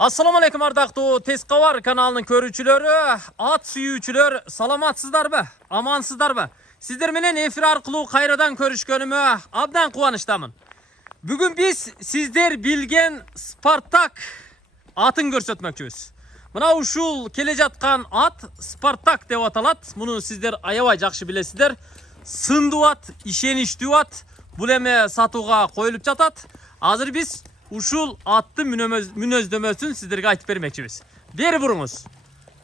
Assalamu alaikum ardaqtуу Tezqavar kanalının körүүчүлөрү, at sүйүүчүлөр, саламатсыздарбы, амансыздарбы? Сиздер менен эфир аркылуу кайрадан көрүшкөнүмө абдан кубанычтамын. Бүгүн биз сиздер билген Спартак атын көрсөтмөкчүбүз. Мына ушул келе жаткан ат Спартак деп аталат. Муну сиздер аябай жакшы билесиздер. Сындуу ат, ишеничтүү ат. Бул эме сатууга коюлуп жатат. Азыр биз ушул атты мүнөздөмөсүн сиздерге айтып бермекчибиз. Бери буруңуз.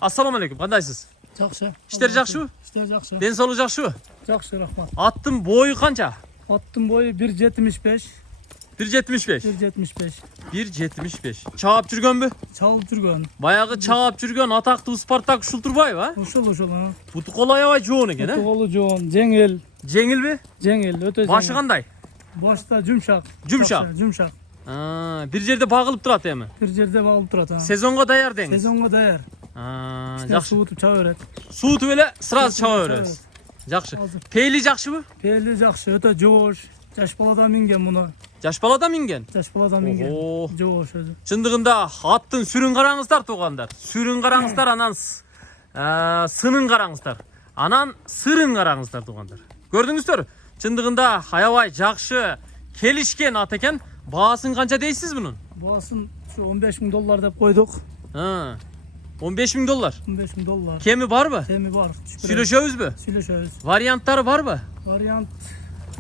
Ассаламу алейкум, кандайсыз? Жакшы. Иштер жакшыбы? İşler жакшы. Ден соолук жакшыбы? Жакшы, рахмат. Аттын бою канча? Аттын бою 1.75. 1.75. 1.75. 1.75. Чаап жүргөнбү? Çalıp жүргөн. Баягы чаап жүргөн атактуу Спартак ушул турбайбы? Ошол. Буту колу аябай жоон экен, э? Колу жоон, жеңил. Жеңилби? Жеңил, өтө жеңил. Башы кандай? Башта жумшак. Жумшак. Жумшак. Бир жерде багылып турат эми. Bir жерде багылып турат. Сезонго даяр деңиз. Сезонго даяр. Жакшы. Суутуп чаба берет. Суутуп эле сразу чаба беребиз. Жакшы. Пейли жакшыбы? Пейли жакшы, өтө жоош. Жаш баладан минген муну. Жаш балада минген. Жаш баладан минген. Жоош өзү. Чындыгында аттын сүрүн караңыздар туугандар. Сүрүн караңыздар, анан сынын караңыздар. Анан сырын караңыздар туугандар. Көрдүңүздөр? Чындыгында аябай жакшы келишкен ат экен. Баасын канча дейсиз мунун? Баасын şu $15.000 деп койдук. $$15.000. $15.000. Кеми барбы? Теми бар. Сүйлөшөбүзбү? Сүйлөшөбүз. Варианттары барбы? Вариант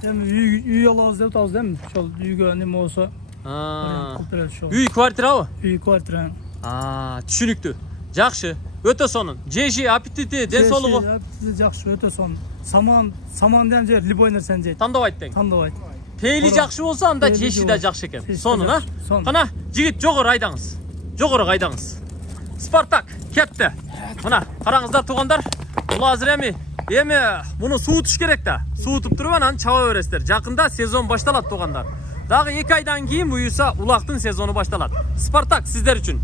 үй алабыз деп атабыз эми. Ошол үйгө неме болсо. Үй квартирабы? Үй квартира. Түшүнүктүү. Жакшы. Өтө сонун. Жеши, аппетити, ден соолугу. Аппетити жакшы, өтө сонун. Саман деген жер любой нерсени жейт. Тандабайт дең. Тандабайт. Пейли жакшы болсо анда жеши да жакшы экен. Сонун, а? Кана, жигит жогору айдаңыз. Жогору айдаңыз. Спартак кетти. Мына, караңыздар туугандар. Бул азыр эми муну суутуш керек да. Суутуп туруп анан чаба бересиздер. Жакында сезон башталат туугандар. Дагы 2 айдан кийин буюрса улактын сезону башталат. Спартак сиздер үчүн.